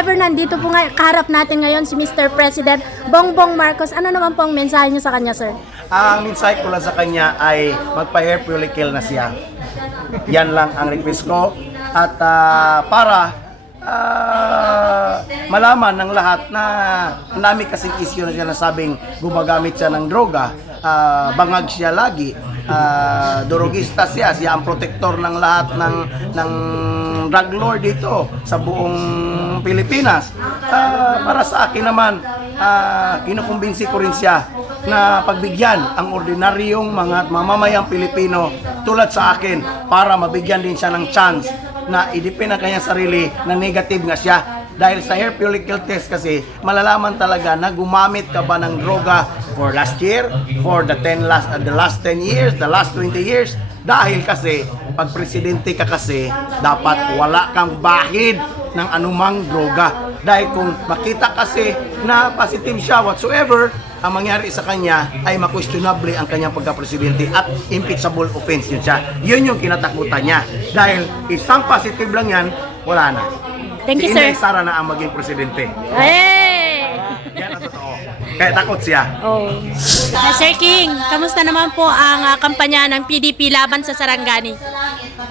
However, nandito po nga kaharap natin ngayon si Mr. President Bongbong Marcos. Ano naman po ang mensahe niyo sa kanya, sir? Ang insight ko lang sa kanya ay magpa-hair follicle na siya. Yan lang ang request ko. At ah, para ah, malaman ng lahat na ang dami kasing issue na siya na sabing gumagamit siya ng droga, ah, bangag siya lagi, ah, durugista siya, siya ang protektor ng lahat ng ng drug lord dito sa buong Pilipinas. Ah, para sa akin naman, ah, kinukumbinsi ko rin siya na pagbigyan ang ordinaryong mga mamamayang Pilipino tulad sa akin para mabigyan din siya ng chance na idipin ang kanyang sarili na negative nga siya. Dahil sa hair follicle test kasi, malalaman talaga na gumamit ka ba ng droga for last year, for the 10 last, uh, the last 10 years, the last 20 years. Dahil kasi, pag presidente ka kasi, dapat wala kang bahid ng anumang droga. Dahil kung makita kasi na positive siya whatsoever, ang mangyari sa kanya ay ma-questionable ang kanyang pagka-presidente at impeachable offense yun siya. Yun yung kinatakutan niya. Dahil isang positive lang yan, wala na. Thank you, si sir. Sara na ang maging presidente. Hey! Kaya takot siya. Oh. Ah, Sir King, kamusta naman po ang ah, kampanya ng PDP laban sa Sarangani?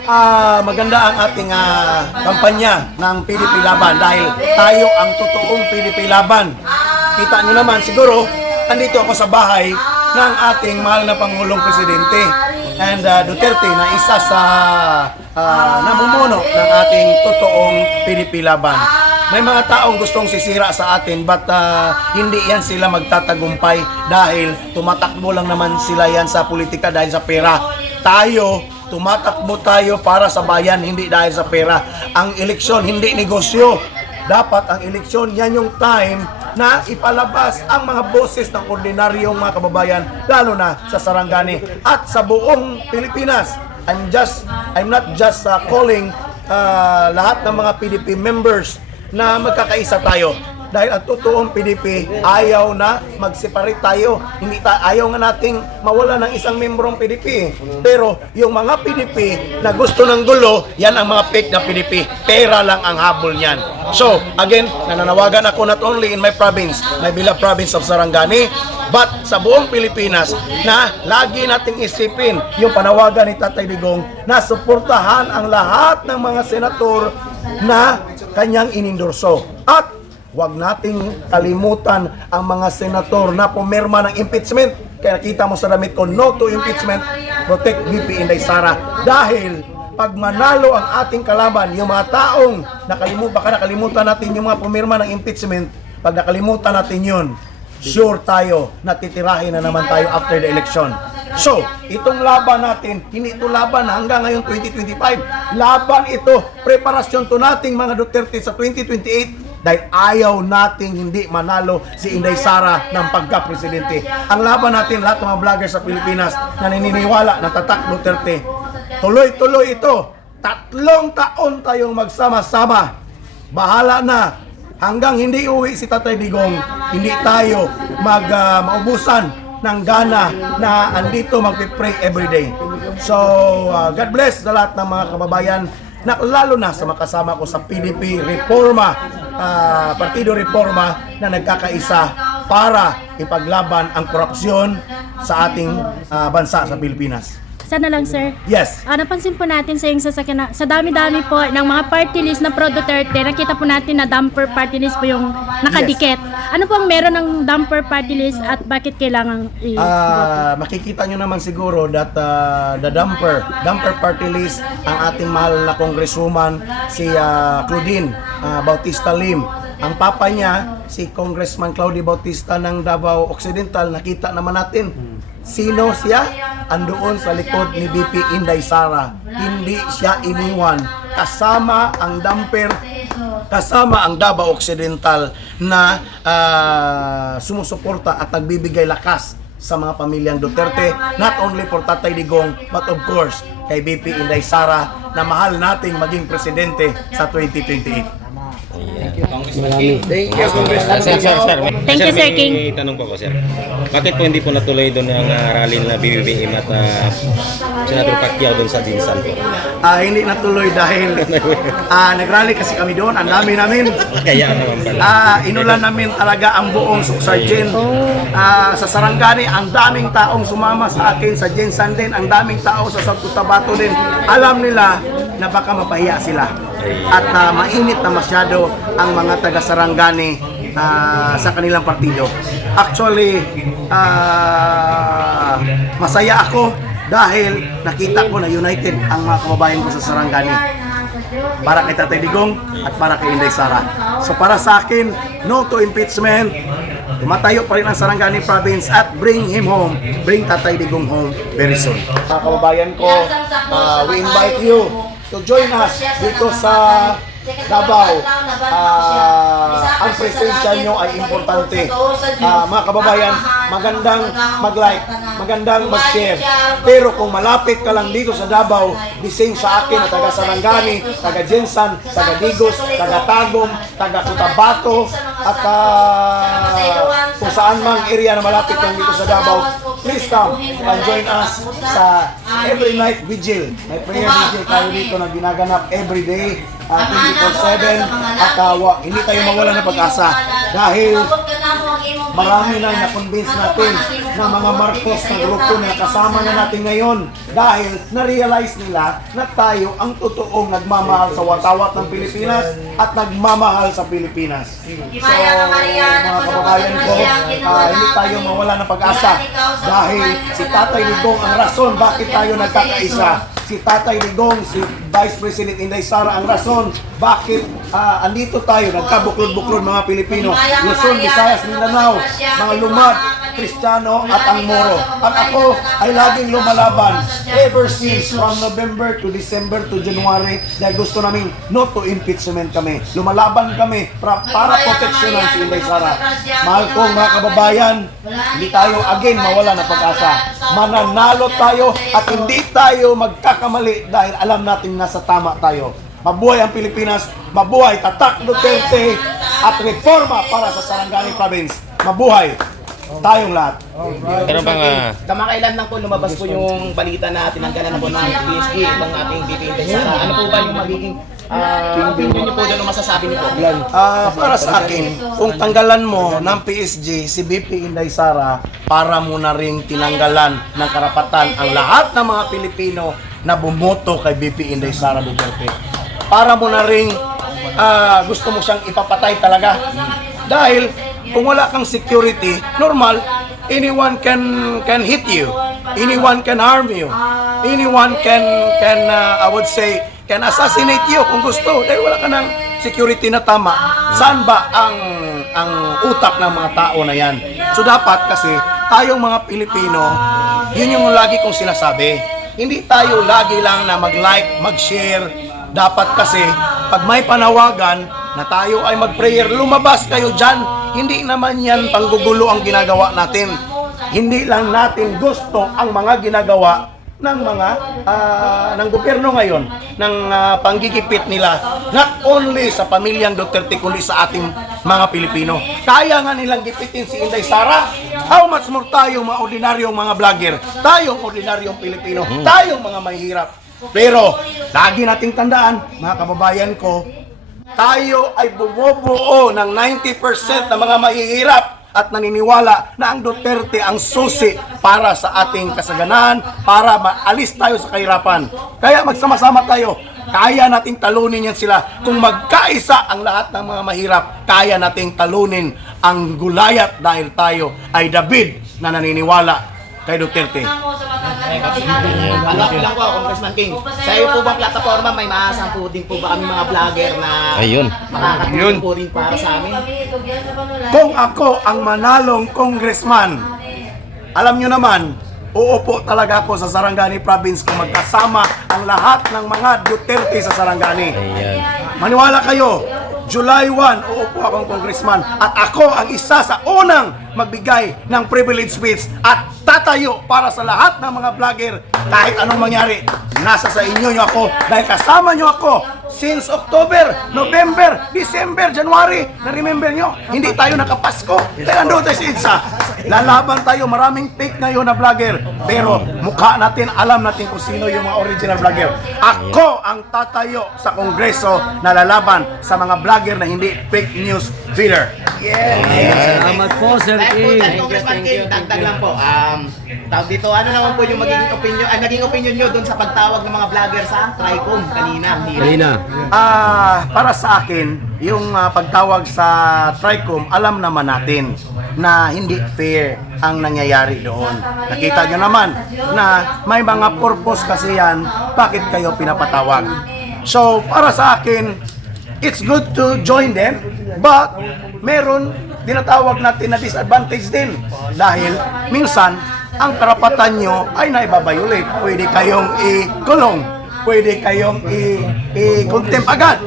Ah, maganda ang ating ah, kampanya ng PDP Laban dahil tayo ang totoong PDP Laban. Kita niyo naman siguro, andito ako sa bahay ng ating mahal na Pangulong Presidente and ah, Duterte na isa sa ah, namumuno ng ating totoong PDP Laban. May mga taong gustong sisira sa atin but ah, hindi yan sila magtatagumpay dahil tumatakbo lang naman sila yan sa politika dahil sa pera. Tayo, tumatakbo tayo para sa bayan, hindi dahil sa pera. Ang eleksyon, hindi negosyo. Dapat ang eleksyon, yan yung time na ipalabas ang mga boses ng ordinaryong mga kababayan, lalo na sa Sarangani at sa buong Pilipinas. I'm just, I'm not just uh, calling uh, lahat ng mga PDP members na magkakaisa tayo. Dahil ang totoong PDP, ayaw na mag-separate tayo. Hindi ta ayaw nga nating mawala ng isang membrong PDP. Pero yung mga PDP na gusto ng gulo, yan ang mga fake na PDP. Pera lang ang habol niyan. So, again, nananawagan ako not only in my province, my beloved province of Sarangani, but sa buong Pilipinas na lagi nating isipin yung panawagan ni Tatay Digong na suportahan ang lahat ng mga senator na kanyang inindorso. At Huwag nating kalimutan ang mga senator na pumirma ng impeachment. Kaya nakita mo sa damit ko, no to impeachment, protect BP Inday Sara. Dahil pag manalo ang ating kalaban, yung mga taong nakalimutan, baka nakalimutan natin yung mga pumirma ng impeachment, pag nakalimutan natin yun, sure tayo na titirahin na naman tayo after the election. So, itong laban natin, hindi ito laban hanggang ngayon 2025. Laban ito, preparasyon to nating mga Duterte sa 2028 dahil ayaw nating hindi manalo si Inday Sara ng pagka-presidente. Ang laban natin, lahat ng mga vlogger sa Pilipinas na naniniwala na tatak Duterte, tuloy-tuloy ito. Tatlong taon tayong magsama-sama. Bahala na. Hanggang hindi uwi si Tatay Digong, hindi tayo mag, ah, maubusan ng gana na andito magpipray everyday. So, ah, God bless sa lahat ng mga kababayan na lalo na sa makasama ko sa PDP Reforma, ah, Partido Reforma na nagkakaisa para ipaglaban ang korupsyon sa ating ah, bansa sa Pilipinas. Sana lang, sir. Yes. Ah, napansin po natin sa yung sasakyan na, sa dami-dami po ng mga party list na pro Duterte, nakita po natin na dumper party list po yung nakadikit. Ano po ang meron ng dumper party list at bakit kailangan i- Ah, makikita nyo naman siguro that ah, the dumper, dumper party list ang ating mahal na congresswoman si ah, Claudine ah, Bautista Lim. Ang papa niya si Congressman Claudio Bautista ng Davao Occidental. Nakita naman natin sino siya andoon sa likod ni BP Inday Sara. Hindi siya iniwan kasama ang dumper kasama ang Davao Occidental na ah, sumusuporta at nagbibigay lakas sa mga pamilyang Duterte, not only for Tatay Digong, but of course, kay BP Inday Sara na mahal nating maging presidente sa 2028. Marami. Thank you, Congressman. Sir, sir, sir. Thank you, Sir may- King. May tanong po ako, sir. Bakit po hindi po natuloy doon ang uh, rally na BBBM at uh, Senator Pacquiao doon sa Dinsan po? Ah, hindi natuloy dahil ah, nagrally kasi kami doon. Ang dami namin. Kaya naman pala. Ah, inulan namin talaga ang buong Suksargen. Ah, sa Sarangani, ang daming taong sumama sa akin. Sa Jensan din, ang daming tao sa South Cotabato din. Alam nila na baka mapahiya sila. At ah, mainit na masyado ang mga taga Sarangani ah, sa kanilang partido. Actually, ah, masaya ako dahil nakita ko na united ang mga kababayan ko sa Sarangani para kay Tatay Digong at para kay Inday Sara. So para sa akin, no to impeachment. Tumatayo pa rin ang Sarangani province at bring him home. Bring Tatay Digong home very soon. Mga kababayan ko, uh, we invite you to join us dito sa Davao. Ah, ang presensya nyo ay importante. Ah, mga kababayan, magandang mag-like, magandang mag-share. Pero kung malapit ka lang dito sa Davao, the same sa akin na taga Sarangani, taga Jensan, taga Digos, taga Tagum, taga Cotabato, at ah, kung saan mang area na malapit lang dito sa Davao, please come and join us sa every night vigil. May prayer vigil tayo dito na ginaganap every day, uh, 24-7, at wa- hindi tayo mawala ng pag-asa dahil marami na na-convince natin na mga Marcos na grupo na kasama na natin ngayon dahil na-realize nila na tayo ang totoong nagmamahal sa watawat ng Pilipinas at nagmamahal sa Pilipinas. So, mga kababayan ko, ah, hindi tayo mawala ng pag-asa dahil si Tatay Ligong ang rason bakit tayo nagkakaisa. Si Tatay Ligong, si Vice President Inday Sara ang rason bakit ah, andito tayo, nagkabuklod-buklod mga Pilipino. Luzon, Visayas, Mindanao, mga lumad, Kristiyano at ang Moro. At ako ay laging lumalaban ever since from November to December to January dahil gusto namin no to impeachment kami. Lumalaban kami para, para proteksyonan si Inday Sara. Mahal kong mga kababayan, hindi tayo again mawala ng pag-asa. Mananalo tayo at hindi tayo magkakamali dahil alam natin nasa tama tayo. Mabuhay ang Pilipinas, mabuhay Tatak Duterte at reforma para sa Sarangani Province. Mabuhay tayong lahat. Pero bang uh, Kamakailan lang po lumabas po yung balita na tinanggalan na po ng PSG ng ating Sara. Ano po ba yung magiging uh, opinion niyo po doon o masasabi niyo po? Ah, para sa akin, kung tanggalan mo ng PSG si BP Inday Sara, para mo na ring tinanggalan ng karapatan ang lahat ng mga Pilipino na bumoto kay BP Inday Sara Duterte. Para mo na ring ah, gusto mo siyang ipapatay talaga. Dahil kung wala kang security, normal, anyone can can hit you. Anyone can harm you. Anyone can can uh, I would say can assassinate you kung gusto dahil wala ka ng security na tama. Saan ba ang ang utak ng mga tao na yan? So dapat kasi tayong mga Pilipino, yun yung lagi kong sinasabi. Hindi tayo lagi lang na mag-like, mag-share. Dapat kasi pag may panawagan na tayo ay mag-prayer, lumabas kayo dyan. Hindi naman yan panggugulo ang ginagawa natin. Hindi lang natin gusto ang mga ginagawa ng mga ah, ng gobyerno ngayon ng ah, panggigipit nila not only sa pamilyang Duterte kundi sa ating mga Pilipino. Kaya nga nilang gipitin si Inday Sara. How much more tayong mga ordinaryong mga vlogger, tayong ordinaryong Pilipino, tayong mga mahihirap. Pero lagi nating tandaan, mga kababayan ko, tayo ay bumubuo ng 90% ng mga mahihirap at naniniwala na ang Duterte ang susi para sa ating kasaganan, para maalis tayo sa kahirapan. Kaya magsama-sama tayo. Kaya nating talunin yan sila. Kung magkaisa ang lahat ng mga mahirap, kaya nating talunin ang gulayat dahil tayo ay David na naniniwala kay Duterte. Ano lang po, Congressman King. Sa iyo po ba plataforma may maaasang po din po ba kami mga vlogger na ayun. makakatulong po rin para sa amin? Kung ako ang manalong congressman, alam nyo naman, uupo talaga ako sa Sarangani province kung magkasama ang lahat ng mga Duterte sa Sarangani. Ayan. Maniwala kayo, July 1, uupo akong congressman at ako ang isa sa unang magbigay ng privilege speech at tatayo para sa lahat ng mga vlogger kahit anong mangyari. Nasa sa inyo nyo ako dahil kasama nyo ako since October, November, December, January. Na-remember nyo? Hindi tayo nakapasko. Kaya ando tayo sa EDSA. Lalaban tayo, maraming fake ngayon na vlogger. Pero mukha natin, alam natin kung sino yung mga original vlogger. Ako ang tatayo sa Kongreso na lalaban sa mga vlogger na hindi fake news feeder. Salamat po, Sir Dahil po King. dahil Congressman King, dagdag lang po. Um, tawag dito, ano naman po yung magiging opinion, ah, naging opinion nyo dun sa pagtawag ng mga vlogger sa Tricom kanina. Hira. Kanina. Ah, para sa akin, yung ah, pagtawag sa Tricom, alam naman natin na hindi fair ang nangyayari doon. Nakita nyo naman na may mga purpose kasi yan, bakit kayo pinapatawag. So, para sa akin, it's good to join them, but meron dinatawag natin na disadvantage din. Dahil minsan, ang karapatan nyo ay naibabayulit. Pwede kayong i-kulong pwede kayong i-contempt agad.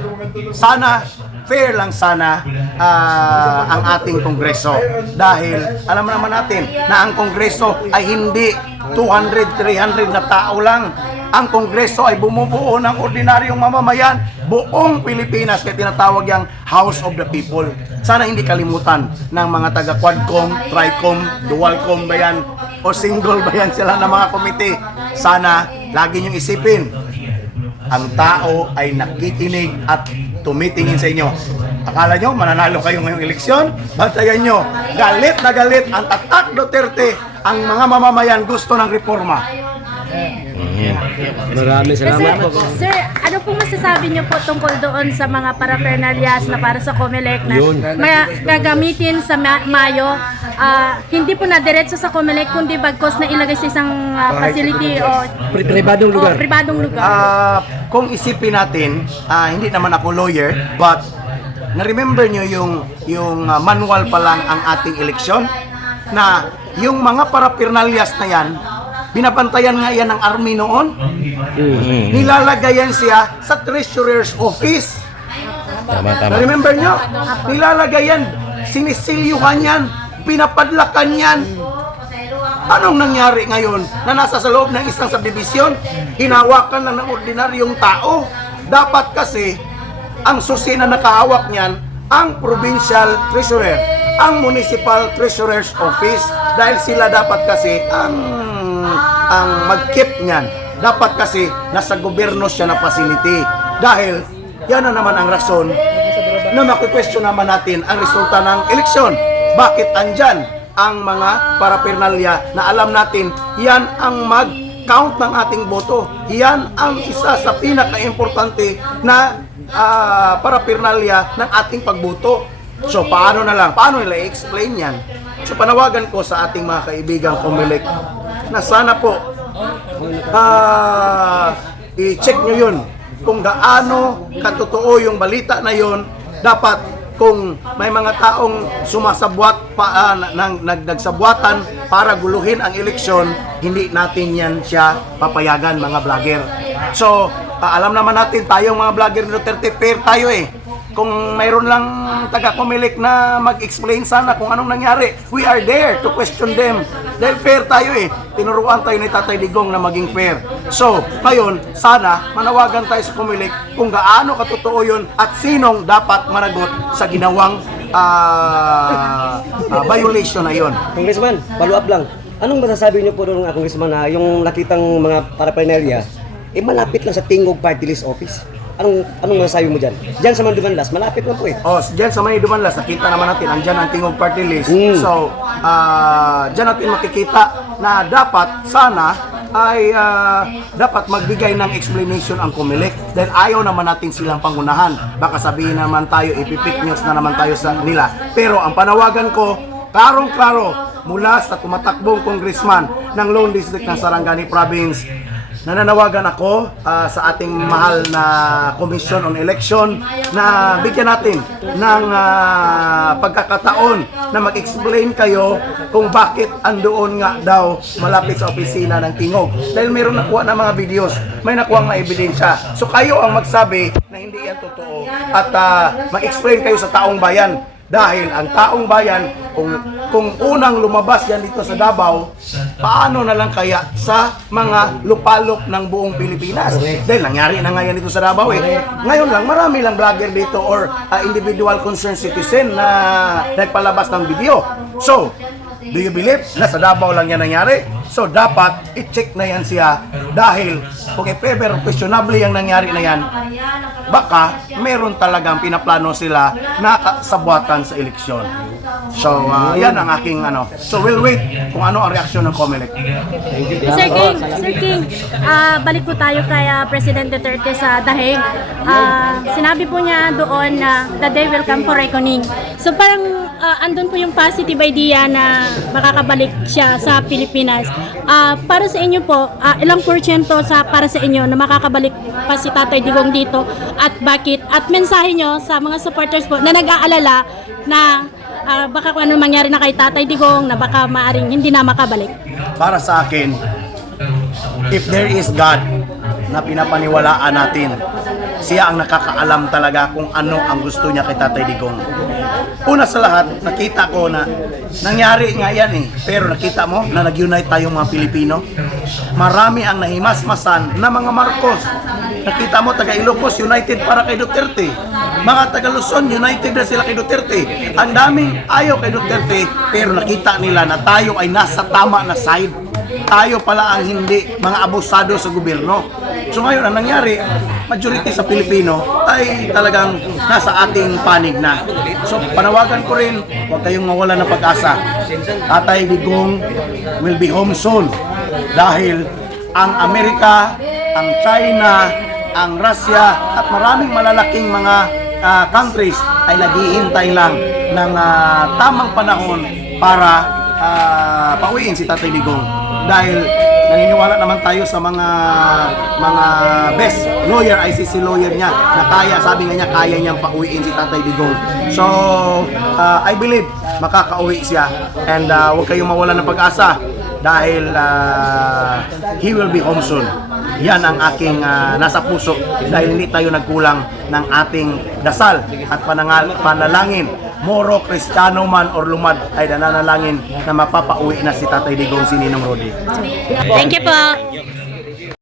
Sana, fair lang sana ah, ang ating kongreso. Dahil alam naman natin na ang kongreso ay hindi 200, 300 na tao lang. Ang kongreso ay bumubuo ng ordinaryong mamamayan, buong Pilipinas, kaya tinatawag yung House of the People. Sana hindi kalimutan ng mga taga Quadcom, Tricom, Dualcom ba yan, o single ba yan sila ng mga komite. Sana lagi niyong isipin, ang tao ay nakikinig at tumitingin sa inyo. Akala nyo, mananalo kayo ngayong eleksyon? Bantayan nyo, galit na galit ang tatak Duterte, ang mga mamamayan gusto ng reforma. Maraming Kasi, salamat po. sir, ano pong masasabi niyo po tungkol doon sa mga paraphernalias na para sa COMELEC na Yun. may gagamitin sa Ma- Mayo, ah, hindi po na diretso sa COMELEC kundi bagkos na ilagay sa isang ah, facility o Pri- pribadong lugar. o pribadong lugar. Ah, kung isipin natin, ah, hindi naman ako lawyer, but na-remember nyo yung, yung ah, manual pa lang ang ating eleksyon na yung mga paraphernalyas na yan, binabantayan nga yan ng army noon. Nilalagayan siya sa treasurer's office. Tama, tama. Na-remember nyo? Nilalagay yan, sinisilyuhan yan, pinapadlakan yan. Anong nangyari ngayon na nasa sa loob ng isang subdivision, hinawakan lang ng ordinaryong tao? Dapat kasi, ang susi na nakahawak niyan, ang provincial treasurer, ang municipal treasurer's office, dahil sila dapat kasi ang ang mag-keep niyan. Dapat kasi nasa gobyerno siya na facility. Dahil yan na naman ang rason na makikwestiyon naman natin ang resulta ng eleksyon. Bakit andyan ang mga parapernalya na alam natin yan ang mag-count ng ating boto. Yan ang isa sa pinaka-importante na ah, parapernalya ng ating pagboto. So paano na lang? Paano nila i-explain yan? So panawagan ko sa ating mga kaibigang Comelec na sana po ah i-check nyo yun. Kung gaano katotoo yung balita na yun dapat kung may mga taong sumasabwat pa na- nang nagdagsabwatan para guluhin ang eleksyon hindi natin yan siya papayagan mga vlogger. So ah, alam naman natin tayong mga vlogger ni Duterte fair tayo eh kung mayroon lang taga Comelec na mag-explain sana kung anong nangyari, we are there to question them. Dahil fair tayo eh. Tinuruan tayo ni Tatay Digong na maging fair. So, ngayon, sana manawagan tayo sa Comelec kung gaano katotoo yun at sinong dapat managot sa ginawang ah, ah, violation na yon. Congressman, follow up lang. Anong masasabi niyo po doon, uh, Congressman, na yung nakitang mga paraphernalia, eh malapit lang sa Tingog Party List Office? Anong anong masasabi mo diyan? Diyan sa Mandumanlas, malapit lang po eh. Oh, diyan sa Manny Dumanlas, nakita naman natin, andyan ang tingog party list. Mm. So, ah diyan natin makikita na dapat, sana, ay ah, dapat magbigay ng explanation ang Comelec dahil ayaw naman natin silang pangunahan. Baka sabihin naman tayo, ipipik news na naman tayo sa nila. Pero ang panawagan ko, klarong-klaro, mula sa tumatakbong congressman ng Lone District ng Sarangani Province, nananawagan ako ah, sa ating mahal na Commission on Election na bigyan natin ng ah, pagkakataon na mag-explain kayo kung bakit andoon nga daw malapit sa opisina ng Tingog. Dahil meron nakuha na mga videos, may nakuha nga ebidensya. So kayo ang magsabi na hindi yan totoo at ah, mag-explain kayo sa taong bayan Dahil ang taong bayan, kung, kung unang lumabas yan dito sa Davao, paano na lang kaya sa mga lupalok ng buong Pilipinas? Dahil nangyari na ngayon dito sa Davao eh. Ngayon lang, marami lang vlogger dito or uh, individual concerned citizen na nagpalabas ng video. So, Do you believe na sa Davao lang yan nangyari? So dapat i-check na yan siya dahil kung if ever questionable yung nangyari na yan, baka meron talagang pinaplano sila na kasabwatan sa eleksyon. So ah, yan ang aking ano. So we'll wait kung ano ang reaksyon ng COMELEC. Sir King, Sir King, ah, balik po tayo kay ah, President Duterte sa Dahig. Ah, sinabi po niya doon na the day will come for reckoning. So parang ah, andun po yung positive idea na makakabalik siya sa Pilipinas. Ah, para sa inyo po, ah, ilang porsyento sa para sa inyo na makakabalik pa si Tatay Digong dito at bakit? At mensahe nyo sa mga supporters po na nag-aalala na ah, baka kung ano mangyari na kay Tatay Digong na baka maaring hindi na makabalik. Para sa akin, if there is God na pinapaniwalaan natin, siya ang nakakaalam talaga kung ano ang gusto niya kay Tatay Digong. Una sa lahat, nakita ko na nangyari nga yan eh. Pero nakita mo na nag-unite tayong mga Pilipino. Marami ang nahimasmasan na mga Marcos. Nakita mo, taga Ilocos, united para kay Duterte. Mga taga Luzon, united na sila kay Duterte. Ang daming ayaw kay Duterte, pero nakita nila na tayo ay nasa tama na side. Tayo pala ang hindi mga abusado sa gobyerno. So ngayon, ang nangyari, majority sa Pilipino ay talagang nasa ating panig na. So panawagan ko rin, huwag kayong mawala ng pag-asa. Tatay Digong will be home soon. Dahil ang Amerika, ang China, ang Russia at maraming malalaking mga ah, countries ay naghihintay lang ng ah, tamang panahon para ah, pauwiin si Tatay Digong dahil naniniwala naman tayo sa mga mga best lawyer ICC lawyer niya na kaya sabi nga niya kaya niyang pauwiin si Tatay Digong so ah, I believe makakauwi siya and ah, huwag kayong mawala ng pag-asa dahil ah, he will be home soon. Yan ang aking ah, nasa puso dahil hindi tayo nagkulang ng ating dasal at panangal, panalangin Moro, Kristiyano man or lumad ay nananalangin na mapapauwi na si Tatay Digong si Ninong Rodi. Thank you po.